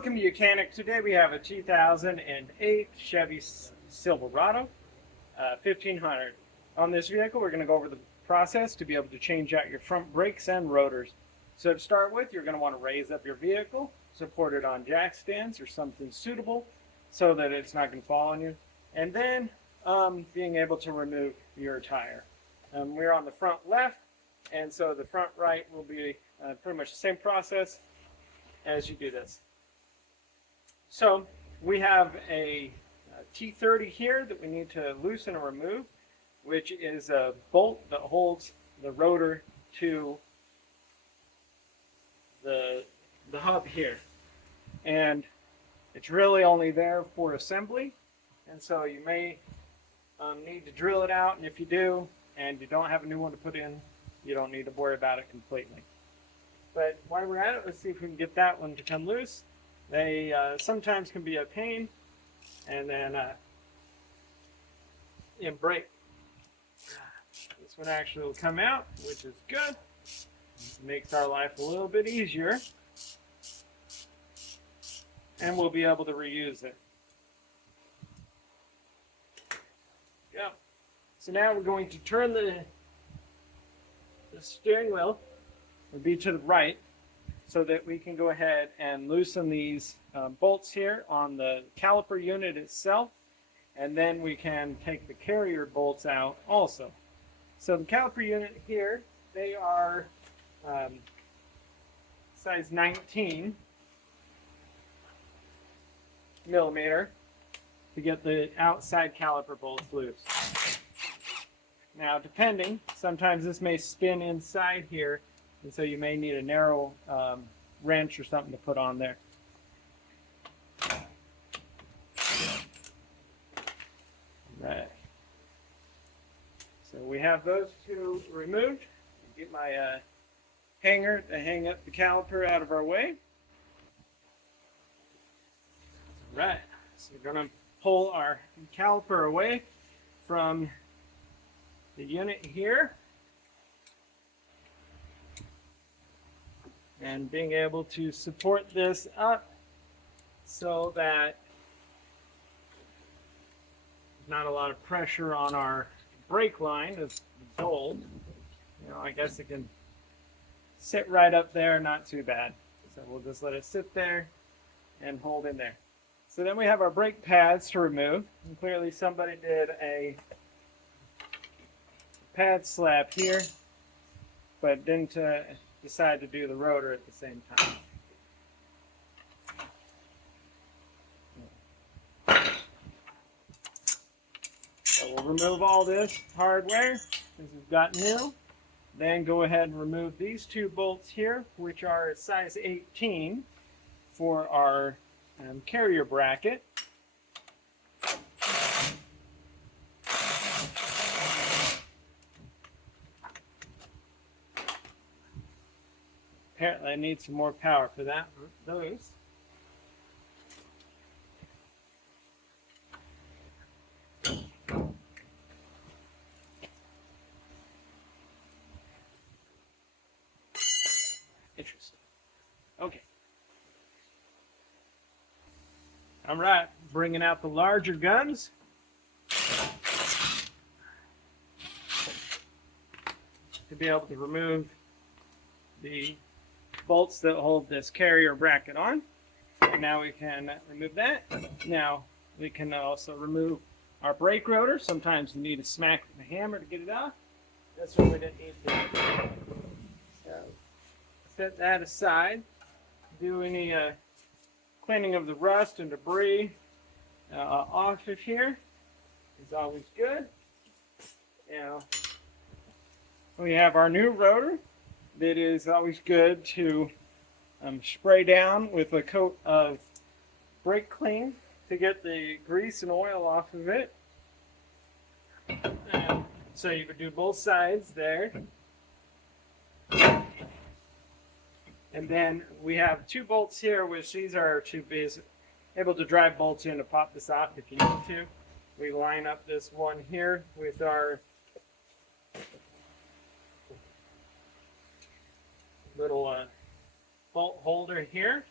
Welcome mechanic. Today we have a 2008 Chevy Silverado 1500. On this vehicle we're going to go over the process to be able to change out your front brakes and rotors. So to start with, you're going to want to raise up your vehicle, support it on jack stands or something suitable so that it's not going to fall on you, and then being able to remove your tire. We're on the front left, and so the front right will be pretty much the same process as you do this. So we have a T30 here that we need to loosen or remove, which is a bolt that holds the rotor to the hub here. And it's really only there for assembly, and so you may need to drill it out, and if you do and you don't have a new one to put in, you don't need to worry about it completely. But while we're at it, let's see if we can get that one to come loose. They sometimes can be a pain, and then break. This one actually will come out, which is good. It makes our life a little bit easier, and we'll be able to reuse it. Yeah. So now we're going to turn the steering wheel. Would be to the right, so that we can go ahead and loosen these bolts here on the caliper unit itself, and then we can take the carrier bolts out also. So the caliper unit here, they are size 19 millimeter to get the outside caliper bolts loose. Now depending, sometimes this may spin inside here, and so you may need a narrow wrench or something to put on there. Right. So we have those two removed. Get my hanger to hang up the caliper out of our way. Right. So we're going to pull our caliper away from the unit here. And being able to support this up so that there's not a lot of pressure on our brake line as gold. You know, I guess it can sit right up there, not too bad. So we'll just let it sit there and hold in there. So then we have our brake pads to remove. And clearly somebody did a pad slap here, but didn't decide to do the rotor at the same time. So we'll remove all this hardware since we've got new. Then go ahead and remove these two bolts here, which are size 18 for our carrier bracket. Apparently I need some more power for those. Interesting. Okay. All right, bringing out the larger guns. To be able to remove the bolts that hold this carrier bracket on. And now we can remove that. Now we can also remove our brake rotor. Sometimes we need to smack with a hammer to get it off. This one we didn't need to. So set that aside. Do any cleaning of the rust and debris off of here is always good. Now we have our new rotor. It is always good to spray down with a coat of brake clean to get the grease and oil off of it. So you could do both sides there. And then we have two bolts here, which these are to be able to drive bolts in to pop this off if you need to. We line up this one here with our little bolt holder here.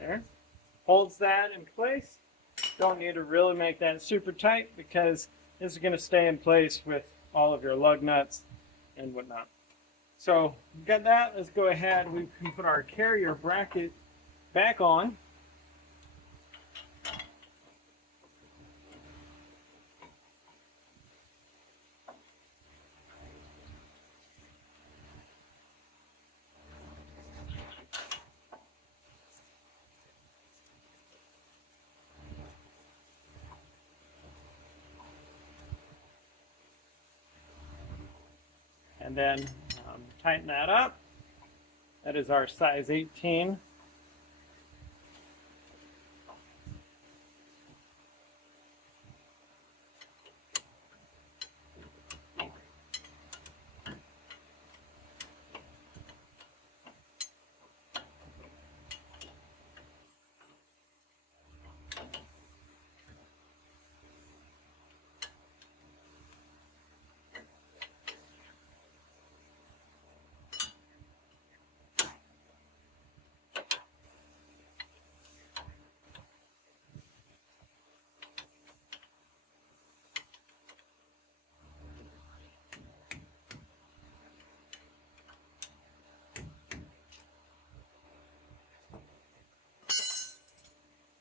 There. Holds that in place. Don't need to really make that super tight because this is going to stay in place with all of your lug nuts and whatnot. So we've got that. Let's go ahead. We can put our carrier bracket back on. And then tighten that up. That is our size 18.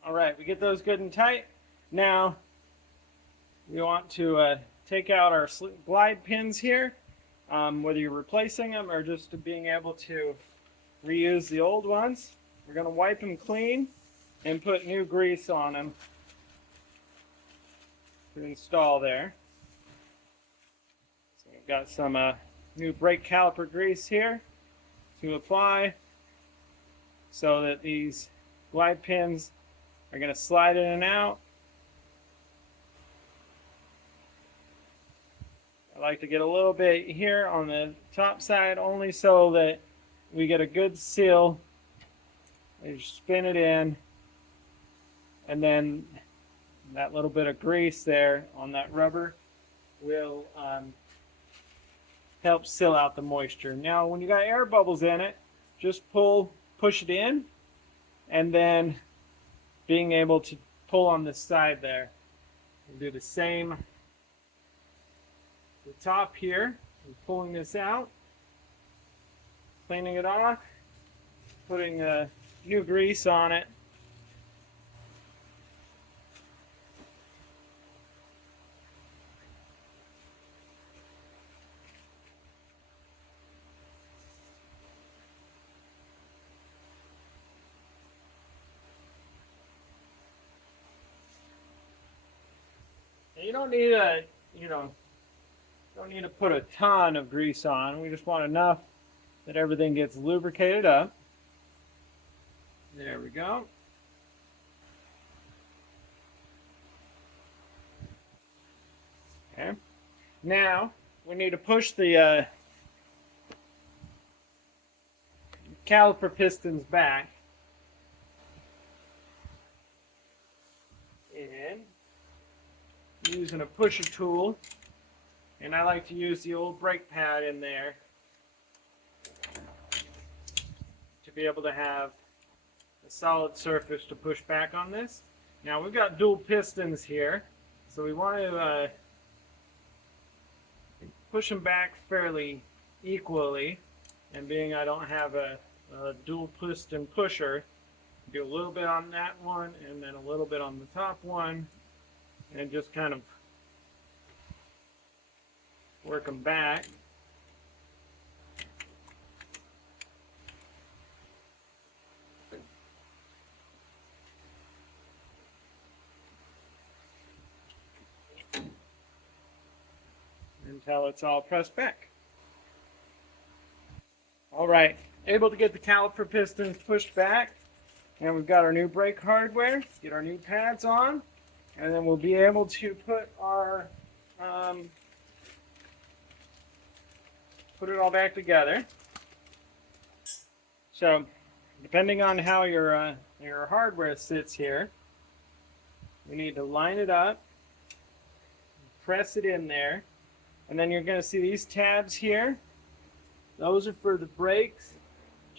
All right, we get those good and tight. Now we want to take out our glide pins here, whether you're replacing them or just being able to reuse the old ones. We're going to wipe them clean and put new grease on them to install there. So we've got some new brake caliper grease here to apply so that these glide pins are going to slide in and out. I like to get a little bit here on the top side only so that we get a good seal. You spin it in, and then that little bit of grease there on that rubber will help seal out the moisture. Now when you got air bubbles in it, just push it in, and then being able to pull on this side there. We'll do the same the top here, pulling this out, cleaning it off, putting new grease on it. And you don't need don't need to put a ton of grease on. We just want enough that everything gets lubricated up. There we go. Okay. Now we need to push the caliper pistons back. And using a pusher tool, and I like to use the old brake pad in there to be able to have a solid surface to push back on this. Now we've got dual pistons here, so we want to push them back fairly equally, and being I don't have a dual piston pusher, do a little bit on that one and then a little bit on the top one, and just kind of work them back. Until it's all pressed back. All right, able to get the caliper pistons pushed back, and we've got our new brake hardware. Get our new pads on, and then we'll be able to put our put it all back together. So, depending on how your hardware sits here, we need to line it up, press it in there, and then you're going to see these tabs here. Those are for the brakes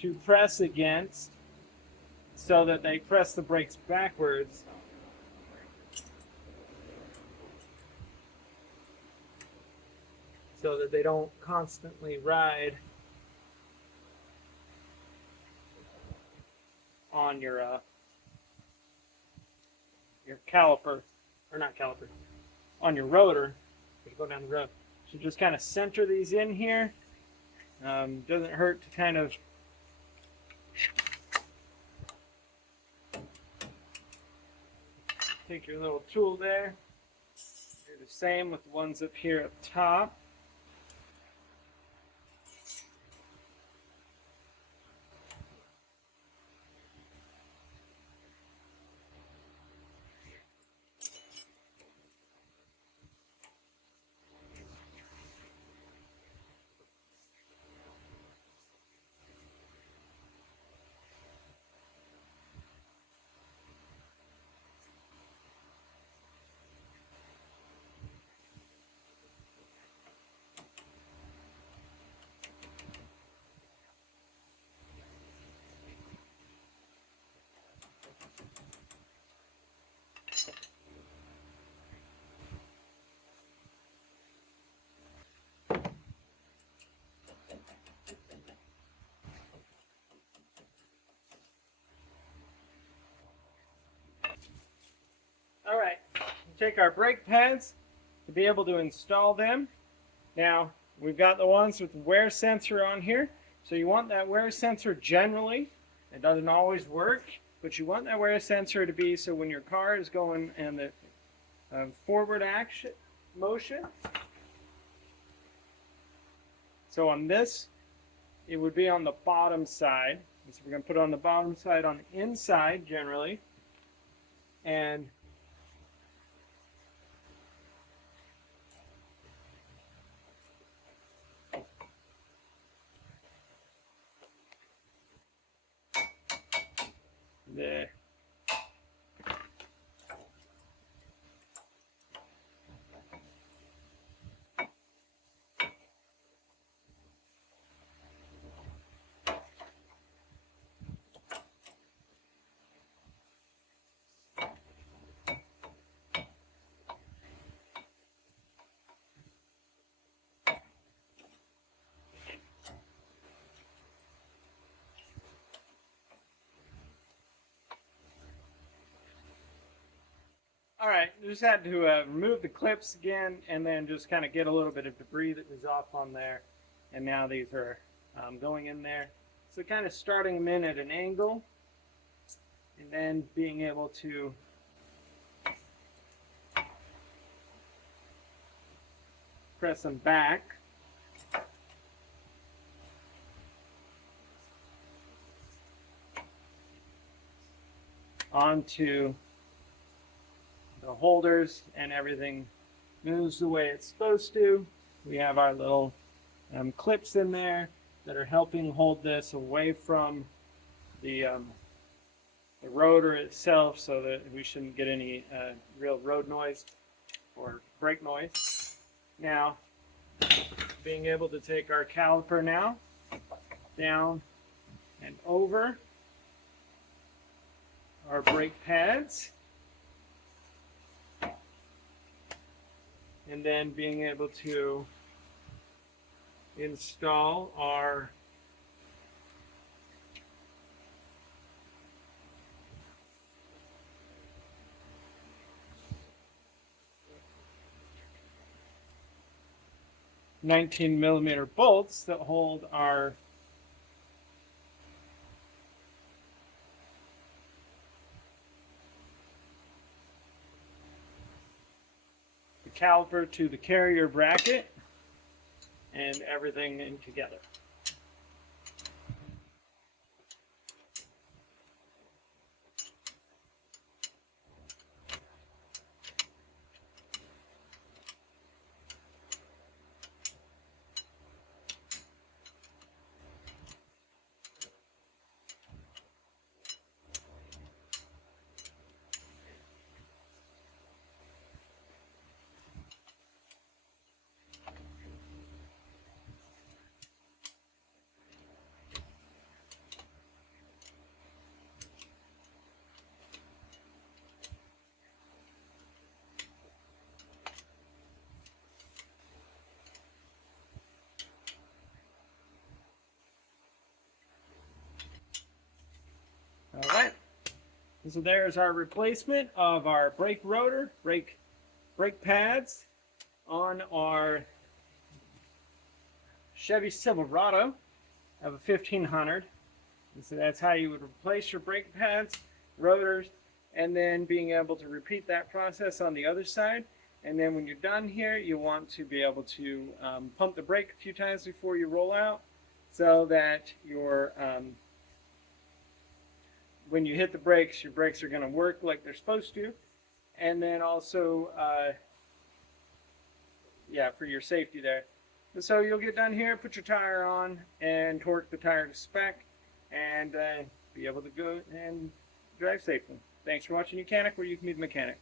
to press against so that they press the brakes backwards. So that they don't constantly ride on your caliper, or not caliper, on your rotor as you go down the road. So just kind of center these in here. Doesn't hurt to kind of take your little tool there. Do the same with the ones up here up top. All right, take our brake pads to be able to install them. Now, we've got the ones with the wear sensor on here. So you want that wear sensor generally. It doesn't always work, but you want that wear sensor to be so when your car is going in the forward action motion. So on this, it would be on the bottom side. So we're going to put it on the bottom side on the inside generally. And there. All right, just had to remove the clips again and then just kind of get a little bit of debris that was off on there. And now these are going in there. So kind of starting them in at an angle and then being able to press them back. Onto the holders, and everything moves the way it's supposed to. We have our little clips in there that are helping hold this away from the rotor itself so that we shouldn't get any real road noise or brake noise. Now, being able to take our caliper now down and over our brake pads, and then being able to install our $19mm bolts that hold our caliper to the carrier bracket and everything in together. And so there's our replacement of our brake rotor, brake pads on our Chevy Silverado of a 1500. And so that's how you would replace your brake pads, rotors, and then being able to repeat that process on the other side. And then when you're done here, you want to be able to pump the brake a few times before you roll out, so that your when you hit the brakes, your brakes are going to work like they're supposed to. And then also, for your safety there. And so you'll get done here, put your tire on, and torque the tire to spec, and be able to go and drive safely. Thanks for watching Mechanic, where you can be the mechanic.